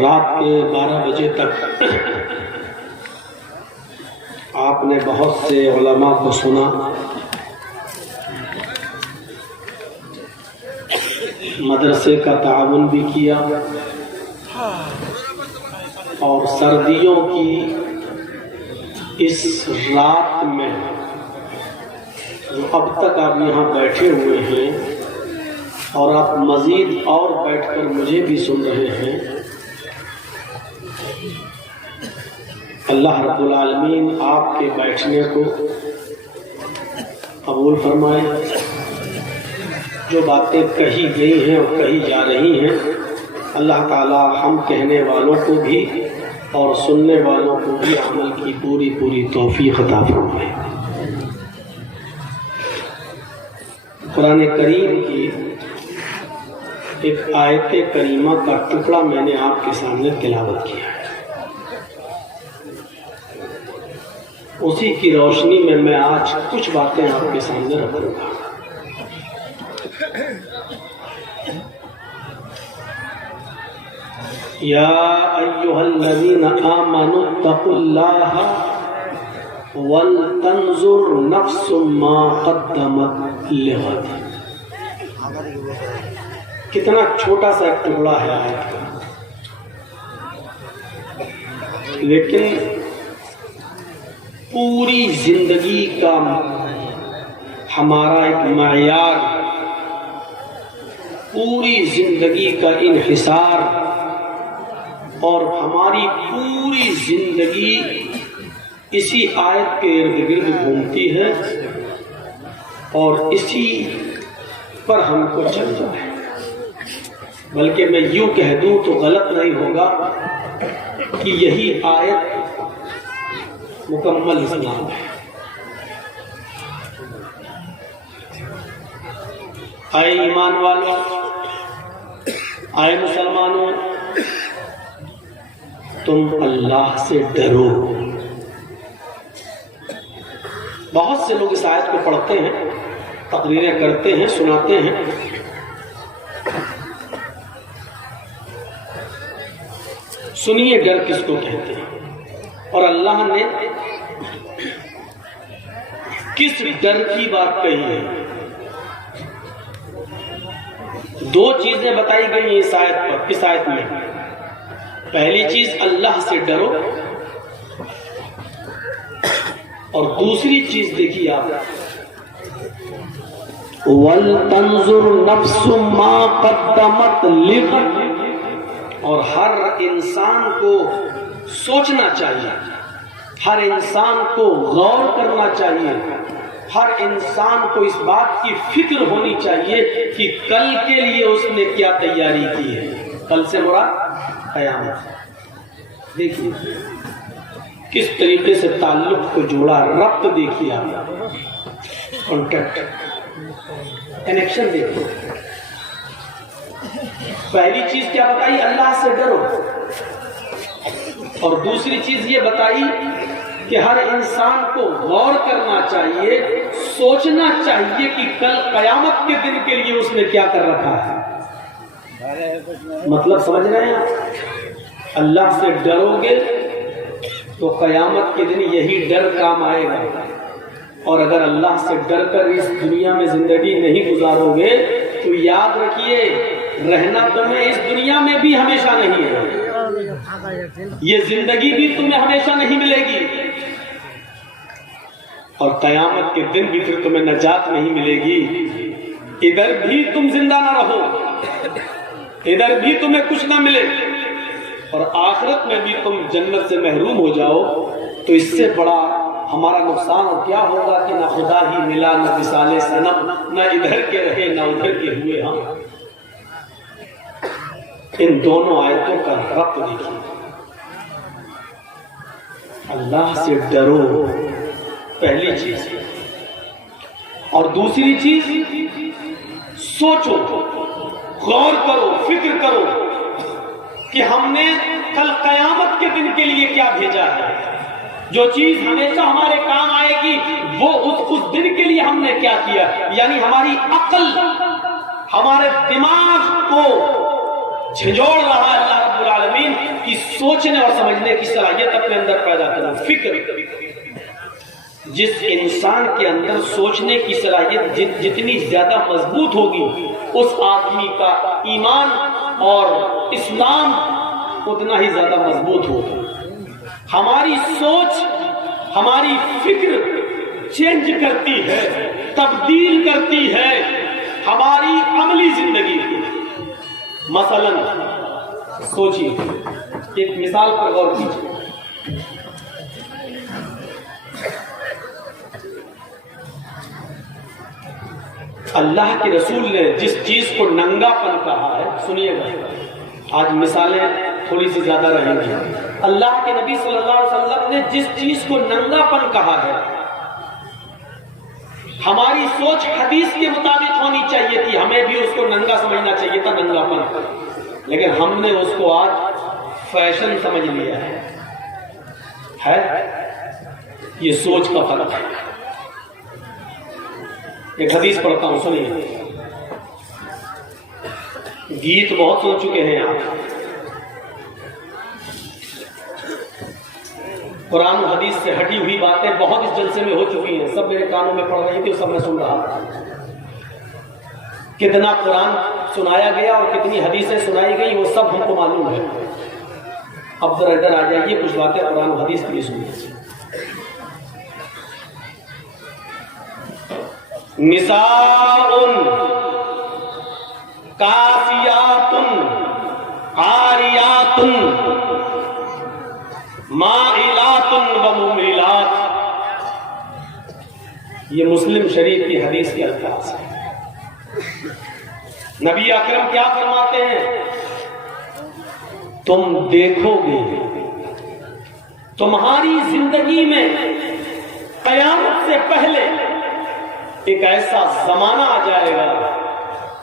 رات کے 12 بجے تک آپ نے بہت سے علماء کو سنا، مدرسے کا تعاون بھی کیا، اور سردیوں کی اس رات میں جو اب تک آپ یہاں بیٹھے ہوئے ہیں اور آپ مزید اور بیٹھ کر مجھے بھی سن رہے ہیں، اللہ رب العالمین آپ کے بیٹھنے کو قبول فرمائے۔ جو باتیں کہی گئی ہیں اور کہی جا رہی ہیں، اللہ تعالی ہم کہنے والوں کو بھی اور سننے والوں کو بھی عمل کی پوری توفیق عطا فرمائے۔ قرآن کریم کی ایک آیت کریمہ کا ٹکڑا میں نے آپ کے سامنے تلاوت کیا ہے، اسی کی روشنی میں میں آج کچھ باتیں آپ کے سامنے رکھوں گا۔ یا ایھا الذین آمنوا اتقوا اللہ ولتنظر نفس ما قدمت لغد۔ کتنا چھوٹا سا ایک ٹکڑا ہے آیت کا، لیکن پوری زندگی کا ہمارا ایک معیار، پوری زندگی کا انحصار، اور ہماری پوری زندگی اسی آیت کے ارد گرد گھومتی ہے اور اسی پر ہم کو چلنا ہے۔ بلکہ میں یوں کہہ دوں تو غلط نہیں ہوگا کہ یہی آیت مکمل اسلام ہے۔ اے ایمان والوں، اے مسلمانوں، تم اللہ سے ڈرو۔ بہت سے لوگ اس آیت کو پڑھتے ہیں، تقریریں کرتے ہیں، سناتے ہیں، سنیے ڈر کس کو کہتے ہیں اور اللہ نے کس ڈر کی بات کہی ہے۔ دو چیزیں بتائی گئی ہیں اس آیت میں۔ پہلی چیز اللہ سے ڈرو، اور دوسری چیز دیکھیے آپ، وَلْتَنْظُرْ نَفْسٌ مَا قَدَّمَتْ لِغَدٍ۔ اور ہر انسان کو سوچنا چاہیے، ہر انسان کو غور کرنا چاہیے، ہر انسان کو اس بات کی فکر ہونی چاہیے کہ کل کے لیے اس نے کیا تیاری کی ہے۔ کل سے مراد قیامت۔ دیکھیے کس طریقے سے تعلق کو جوڑا، ربط دیکھیے آپ، کانٹیکٹ، کنیکشن دیکھیے۔ پہلی چیز کیا بتائی؟ اللہ سے ڈرو، اور دوسری چیز یہ بتائی کہ ہر انسان کو غور کرنا چاہیے، سوچنا چاہیے کہ کل قیامت کے دن کے لیے اس نے کیا کر رکھا ہے۔ مطلب سمجھ رہے ہیں آپ؟ اللہ سے ڈرو گے تو قیامت کے دن یہی ڈر کام آئے گا، اور اگر اللہ سے ڈر کر اس دنیا میں زندگی نہیں گزارو گے تو یاد رکھیے رہنا تمہیں اس دنیا میں بھی ہمیشہ نہیں ہے، یہ زندگی بھی تمہیں ہمیشہ نہیں ملے گی، اور قیامت کے دن بھی پھر تمہیں نجات نہیں ملے گی۔ ادھر بھی تم زندہ نہ رہو، ادھر بھی تمہیں کچھ نہ ملے، اور آخرت میں بھی تم جنت سے محروم ہو جاؤ، تو اس سے بڑا ہمارا نقصان اور کیا ہوگا کہ نہ خدا ہی ملا، نہ مثال صنم، نہ ادھر کے رہے نہ ادھر کے ہوئے ہم۔ ان دونوں آیتوں کا ربط دیکھیے۔ اللہ سے ڈرو پہلی چیز، اور دوسری چیز سوچو، غور کرو، فکر کرو کہ ہم نے کل قیامت کے دن کے لیے کیا بھیجا ہے۔ جو چیز ہمیشہ ہمارے کام آئے گی وہ اس دن کے لیے ہم نے کیا کیا، یعنی ہماری عقل، ہمارے دماغ کو جھنجھوڑ رہا ہے اللہ رب العالمین سوچنے اور سمجھنے کی صلاحیت اپنے اندر پیدا کرو. فکر. جس انسان کے اندر سوچنے کی صلاحیت جتنی زیادہ مضبوط ہوگی اس آدمی کا ایمان اور اسلام اتنا ہی زیادہ مضبوط ہوگا. ہماری سوچ ہماری فکر چینج کرتی ہے, تبدیل کرتی ہے ہماری عملی زندگی کو. مثلا سوچیے, ایک مثال پر غور کیجیے. اللہ کے رسول نے جس چیز کو ننگا پن کہا ہے, سنیے گا, آج مثالیں تھوڑی سی زیادہ رہیں گی. اللہ کے نبی صلی اللہ علیہ وسلم نے جس چیز کو ننگا پن کہا ہے, ہماری سوچ حدیث کے مطابق ہونی چاہیے تھی, ہمیں بھی اس کو ننگا سمجھنا چاہیے تھا, ننگا پن. لیکن ہم نے اس کو آج فیشن سمجھ لیا ہے. یہ سوچ کا فرق ہے. ایک حدیث پڑھتا ہوں, سنیے. گیت بہت سن چکے ہیں آپ, قرآن و حدیث سے ہٹی ہوئی باتیں بہت اس جلسے میں ہو چکی ہیں, سب میرے کانوں میں پڑ رہی تھی, سب میں سن رہا تھا. کتنا قرآن سنایا گیا اور کتنی حدیثیں سنائی گئی وہ سب ہم کو معلوم ہے. اب ذرا ادھر آ جائیے, کچھ باتیں قرآن و حدیث کی سنیے. نساء کاسیات عاریات مائلات وممیلات. یہ مسلم شریف کی حدیث کے الفاظ ہیں. نبی اکرم کیا فرماتے ہیں؟ تم دیکھو گے تمہاری زندگی میں قیامت سے پہلے ایک ایسا زمانہ آ جائے گا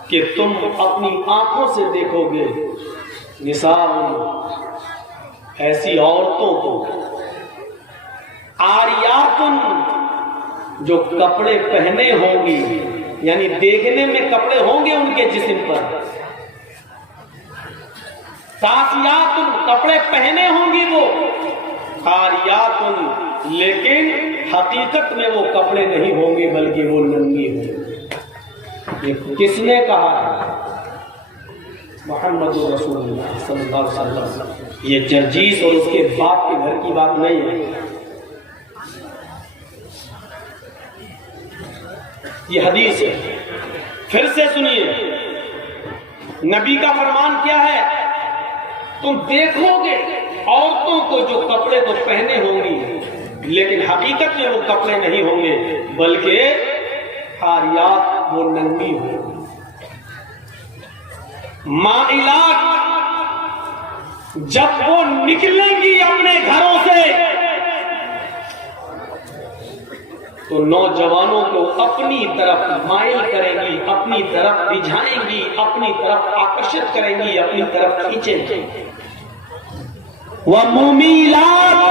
کہ تم اپنی آنکھوں سے دیکھو گے نساء, ایسی عورتوں کو, عاریات, جو کپڑے پہنے ہوں گی, یعنی دیکھنے میں کپڑے ہوں گے ان کے جسم پر. کاسیات, کپڑے پہنے ہوں گی وہ, عاریات, لیکن حقیقت میں وہ کپڑے نہیں ہوں گے بلکہ وہ ننگی ہوں گے. یہ کس نے کہا ہے؟ محمد رسول اللہ صلی اللہ علیہ وسلم. یہ جرجیس اور اس کے باپ کے گھر کی بات نہیں ہے, یہ حدیث ہے. پھر سے سنیے, نبی کا فرمان کیا ہے؟ تم دیکھو گے عورتوں کو جو کپڑے تو پہنے ہوں گی لیکن حقیقت میں وہ کپڑے نہیں ہوں گے بلکہ عاریات, وہ ننگی ہوں گی. مائلات, جب وہ نکلیں گی اپنے گھروں سے تو نوجوانوں کو اپنی طرف مائل کریں گی, اپنی طرف رجھائیں گی, اپنی طرف آکرشت کریں گی, اپنی طرف کھینچیں گی. وَمُمِيلَاتٍ,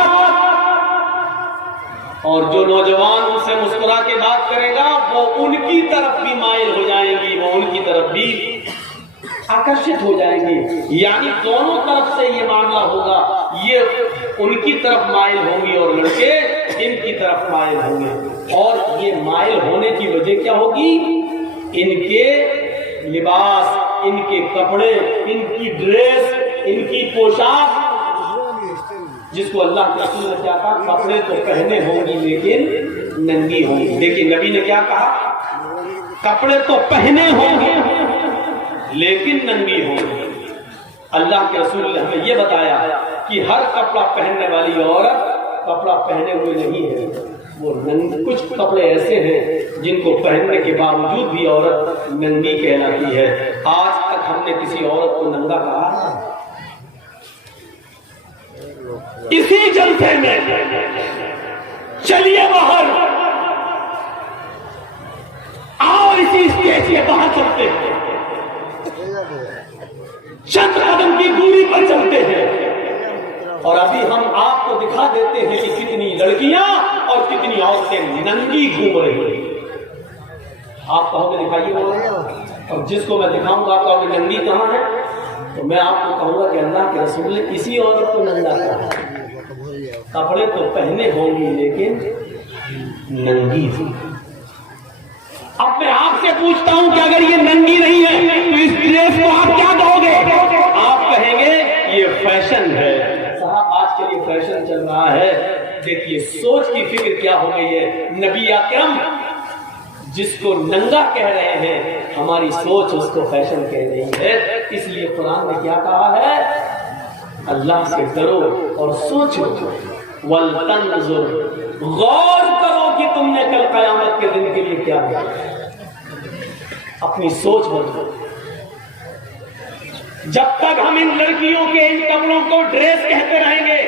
اور جو نوجوان ان سے مسکرا کے بات کرے گا وہ ان کی طرف بھی مائل ہو جائیں گی, وہ ان کی طرف بھی آکرشت ہو جائیں گی. یعنی دونوں طرف سے یہ معاملہ ہوگا, یہ ان کی طرف مائل ہوں گی اور لڑکے ان کی طرف مائل ہوں گے. اور یہ مائل ہونے کی وجہ کیا ہوگی؟ ان کے لباس, ان کے کپڑے, ان کی ڈریس, ان کی پوشاک, جس کو اللہ کے رسول نے کیا کہا؟ کپڑے تو پہنے ہوں گی لیکن ننگی ہوں گی. دیکھیے نبی نے کیا کہا؟ کپڑے تو پہنے ہوں گے لیکن ننگی ہوں گی. اللہ کے رسول نے ہمیں یہ بتایا کہ ہر کپڑا پہننے والی عورت کپڑا پہنے ہوئے نہیں ہے, وہ کچھ کپڑے ایسے ہیں جن کو پہننے کے باوجود بھی عورت ننگی کہلاتی ہے. آج تک ہم نے کسی عورت کو ننگا کہا؟ اسی جلسے میں چلیے باہر, آؤ اسی اسٹیج سے باہر چلتے ہیں, چند قدم کی دوری پر چلتے ہیں اور ابھی ہم آپ کو دکھا دیتے ہیں کہ کتنی لڑکیاں اور کتنی عورتیں ننگی گھوم رہی ہیں. آپ کہو گے دکھائیے وہ, اور جس کو میں دکھاؤں گا آپ کہو گے ننگی کہاں ہے؟ تو میں آپ کو کہوں گا کہ اللہ کے رسول نے کسی عورت کو ننگا کہا، کپڑے تو پہنے ہوں گی لیکن ننگی تھی۔ اب میں آپ سے پوچھتا ہوں کہ اگر یہ ننگی نہیں ہے تو اس ڈریس کو آپ کیا کہو گے؟ آپ کہیں گے یہ فیشن ہے۔ صاحب آج کے لیے فیشن چل رہا ہے۔ دیکھیے سوچ کی فکر کیا ہو گئی ہے۔ نبی اکرم جس کو ننگا کہہ رہے ہیں، ہماری سوچ اس کو فیشن کہہ رہی ہے۔ اس لیے قرآن نے کیا کہا ہے؟ اللہ سے ڈرو اور سوچو، وَلْتَنْظُرْ، غور کرو کہ تم نے کل قیامت کے دن کے لیے کیا کیا، اپنی سوچ بدلو۔ جب تک ہم ان لڑکیوں کے ان کپڑوں کو ڈریس کہتے رہیں گے،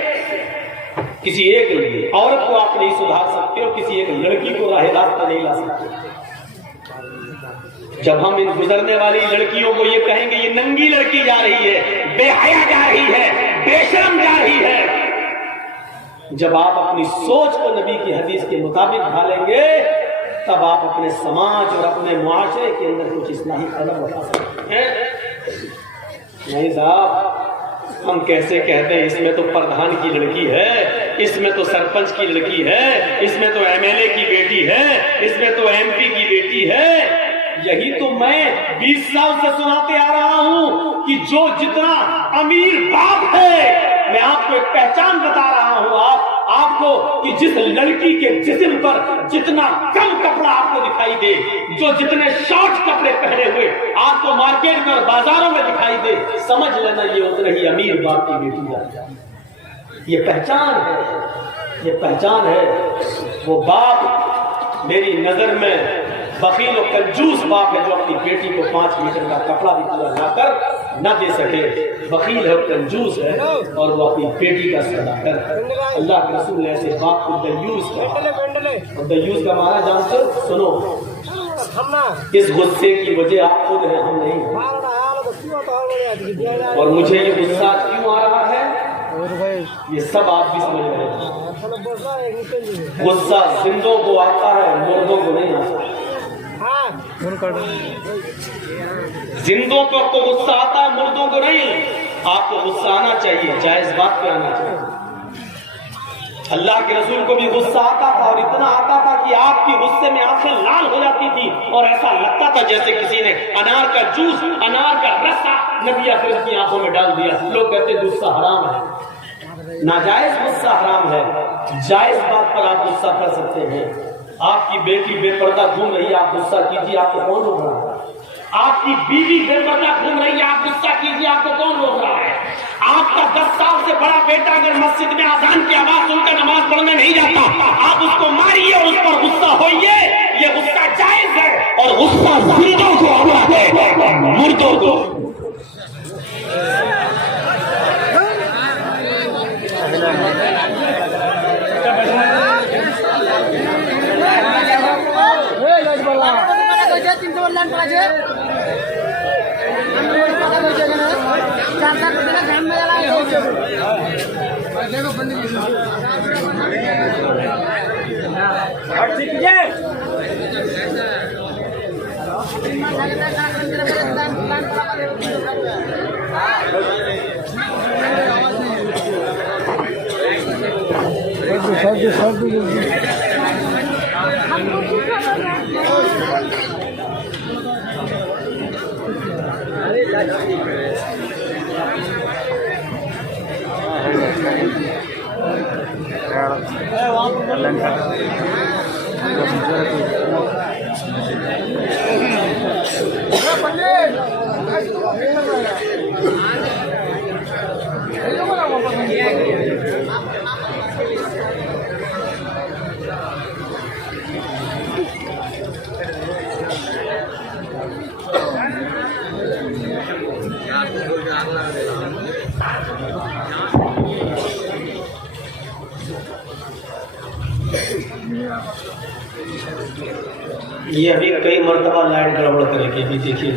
کسی ایک عورت کو آپ نہیں سدھار سکتے ہو، کسی ایک لڑکی کو راہ راستہ نہیں لا سکتے۔ جب ہم ان گزرنے والی لڑکیوں کو یہ کہیں گے یہ ننگی لڑکی جا رہی ہے، بے حیا جا رہی ہے، بے شرم جا رہی ہے، جب آپ اپنی سوچ کو نبی کی حدیث کے مطابق ڈھالیں گے تب آپ اپنے سماج اور اپنے معاشرے کے اندر کچھ اصلاحی قدم اٹھا سکتے ہیں۔ نہیں صاحب، ہم کیسے کہتے ہیں اس میں تو پردھان کی لڑکی ہے، اس میں تو سرپنچ کی لڑکی ہے، اس میں تو MLA کی بیٹی ہے، اس میں تو MP کی بیٹی ہے۔ یہی تو میں 20 سال سے سناتے آ رہا ہوں کہ جو جتنا امیر باپ ہے، میں آپ کو ایک پہچان بتا رہا ہوں آپ کو کہ جس لڑکی کے جسم پر جتنا کم کپڑا آپ کو دکھائی دے، جو جتنے شارٹ کپڑے پہنے ہوئے آپ کو مارکیٹ میں اور بازاروں میں دکھائی دے، سمجھ لینا یہ اتنا ہی امیر باپ کی بیٹی ہے۔ یہ پہچان ہے، یہ پہچان ہے۔ وہ باپ میری نظر میں بخیل و کنجوس باپ ہے جو اپنی بیٹی کو 5 میٹر کا کپڑا بھی پورا لا کر نہ دے سکے، بخیل ہے، کنجوس ہے، اور وہ اپنی بیٹی کا صداقت ہے۔ اللہ کے رسول نے ایسے باپ کو دیوس کہا، اور دیوس کا معنی جانتے ہو؟ سنو، اس غصے کی وجہ آپ خود ہیں، ہم نہیں ہیں۔ اور مجھے یہ غصہ کیوں آ رہا ہے یہ سب آپ بھی سمجھ رہے ہیں۔ غصہ زندوں کو آتا ہے، مردوں کو نہیں آتا۔ زندوں کو غصہ آتا ہے، مردوں کو نہیں۔ آپ کو غصہ آنا چاہیے، جائز بات پہ آنا چاہیے۔ اللہ کے رسول کو بھی غصہ آتا تھا، اور اتنا آتا تھا کہ آپ کی غصے میں آنکھیں لال ہو جاتی تھی اور ایسا لگتا تھا جیسے کسی نے انار کا جوس، انار کا رسا نبی اکرم کی آنکھوں میں ڈال دیا۔ لوگ کہتے غصہ حرام ہے، ناجائز غصہ حرام ہے، جائز بات پر آپ غصہ کر سکتے ہیں۔ آپ کی بیٹی بے پردہ گھوم رہی ہے، آپ غصہ کیجیے، آپ کو کون روک رہا ہے؟ آپ کی بیوی بے پردہ گھوم رہی ہے، آپ غصہ کیجیے، آپ کو کون روک رہا ہے؟ آپ کا 10 سال سے بڑا بیٹا اگر مسجد میں اذان کی آواز سن کر نماز پڑھنے نہیں جاتا، آپ اس کو ماریے اور اس پر غصہ ہوئیے، یہ غصہ جائز ہے۔ اور غصہ زندوں کو آتا ہے، مردوں کو یہ ابھی کئی مرتبہ لائٹ گڑبڑ کرے گی، ابھی دیکھیے